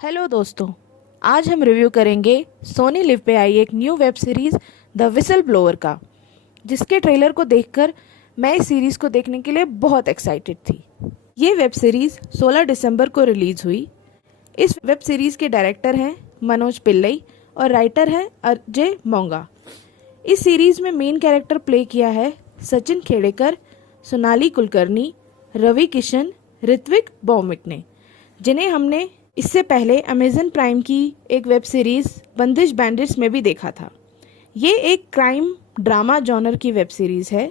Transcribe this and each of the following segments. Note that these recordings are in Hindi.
हेलो दोस्तों, आज हम रिव्यू करेंगे सोनी लिव पे आई एक new web series the whistle blower का, जिसके ट्रेलर को देखकर मैं इस सीरीज़ को देखने के लिए बहुत एक्साइटेड थी। ये वेब सीरीज़ 16 दिसंबर को रिलीज़ हुई। इस वेब सीरीज़ के डायरेक्टर हैं मनोज पिल्लई और राइटर हैं अजय मोंगा। इस सीरीज़ में मेन कैरेक्टर प्ले किया है सचिन खेड़ेकर, सोनाली कुलकर्णी, रवि किशन, ऋत्विक भौमिक ने, जिन्हें हमने इससे पहले अमेजन प्राइम की एक वेब सीरीज़ बंदिश बैंडिट्स में भी देखा था। ये एक क्राइम ड्रामा जॉनर की वेब सीरीज़ है।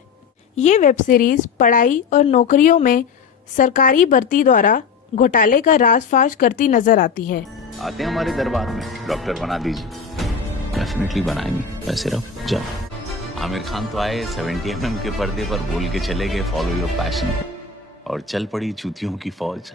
ये वेब सीरीज़ पढ़ाई और नौकरियों में सरकारी भर्ती द्वारा घोटाले का राजफाश करती नजर आती है। आते हैं हमारे दरबार में, डॉक्टर बना दीजिए। डेफिनेटली बनाएंगे, वैसे रहो जाओ। आमिर खान तो आए 70 mm के पर्दे पर, बोल के चले गए फॉलो योर पैशन, और चल पड़ी चूतियों की फौज।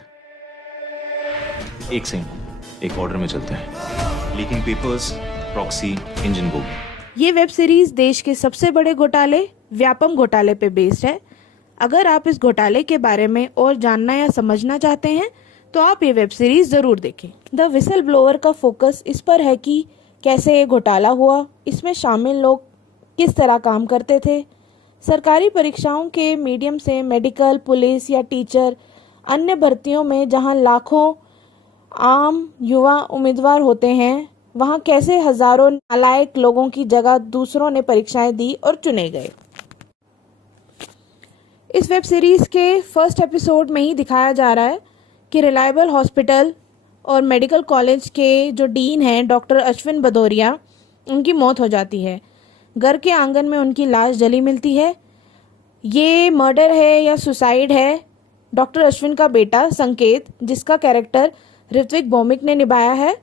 एक सेकंड, एक ऑर्डर में चलते हैं। Leaking papers, proxy, engine book. ये वेब सीरीज देश के सबसे बड़े घोटाले व्यापम घोटाले पे बेस्ड है। अगर आप इस घोटाले के बारे में और जानना या समझना चाहते हैं तो आप ये वेब सीरीज जरूर देखें। द विसल ब्लोअर का फोकस इस पर है कि कैसे ये घोटाला हुआ, इसमें शामिल लोग किस तरह काम करते थे, सरकारी परीक्षाओं के मीडियम से मेडिकल, पुलिस या टीचर, अन्य भर्तियों में जहां लाखों आम युवा उम्मीदवार होते हैं, वहां कैसे हजारों नालायक लोगों की जगह दूसरों ने परीक्षाएं दी और चुने गए। इस वेब सीरीज के फर्स्ट एपिसोड में ही दिखाया जा रहा है कि रिलायबल हॉस्पिटल और मेडिकल कॉलेज के जो डीन हैं डॉक्टर अश्विन भदौरिया, उनकी मौत हो जाती है। घर के आंगन में उनकी लाश जली मिलती है। ये मर्डर है या सुसाइड है? डॉक्टर अश्विन का बेटा संकेत, जिसका कैरेक्टर ऋत्विक भौमिक ने निभाया है,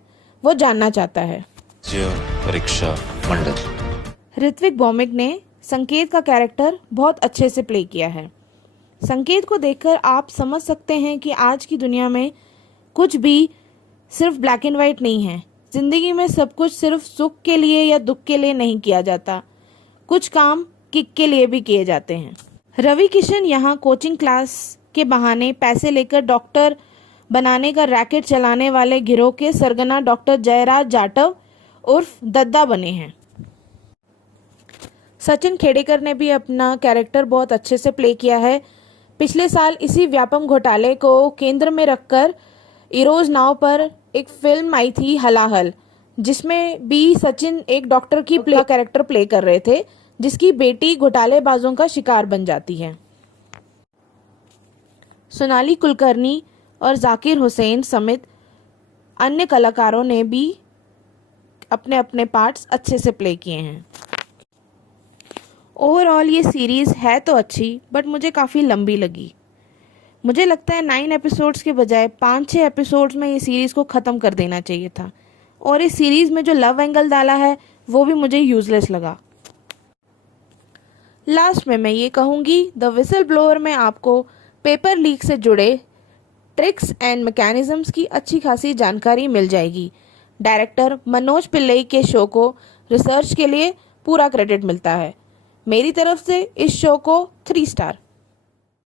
वो जानना चाहता है। परीक्षा मंडल। ऋत्विक भौमिक ने संकेत का कैरेक्टर बहुत अच्छे से प्ले किया है। संकेत को देखकर आप समझ सकते हैं कि आज की दुनिया में कुछ भी सिर्फ ब्लैक एंड वाइट नहीं है। जिंदगी में सब कुछ सिर्फ सुख के लिए या दुख के लिए नहीं किया जाता, कुछ काम किक के लिए भी किए जाते हैं। रवि किशन यहाँ कोचिंग क्लास के बहाने पैसे लेकर डॉक्टर बनाने का रैकेट चलाने वाले गिरोह के सरगना डॉक्टर जयराज जाटव उर्फ दद्दा बने हैं। सचिन खेड़ेकर ने भी अपना कैरेक्टर बहुत अच्छे से प्ले किया है। पिछले साल इसी व्यापम घोटाले को केंद्र में रखकर इरोज नाव पर एक फिल्म आई थी हलाहल, जिसमें भी सचिन एक डॉक्टर की कैरेक्टर प्ले कर रहे थे, जिसकी बेटी घोटालेबाजों का शिकार बन जाती है। सोनाली कुलकर्णी और जाकिर हुसैन समेत अन्य कलाकारों ने भी अपने अपने पार्ट्स अच्छे से प्ले किए हैं। ओवरऑल ये सीरीज़ है तो अच्छी, बट मुझे काफ़ी लंबी लगी। मुझे लगता है 9 एपिसोड्स के बजाय 5-6 एपिसोड्स में ये सीरीज़ को ख़त्म कर देना चाहिए था। और इस सीरीज़ में जो लव एंगल डाला है वो भी मुझे यूजलेस लगा। लास्ट में मैं ये कहूँगी, द विसल ब्लोअर में आपको पेपर लीक से जुड़े ट्रिक्स एंड मैकेनिज्म्स की अच्छी खासी जानकारी मिल जाएगी। डायरेक्टर मनोज पिल्लई के शो को रिसर्च के लिए पूरा क्रेडिट मिलता है। मेरी तरफ से इस शो को 3 स्टार।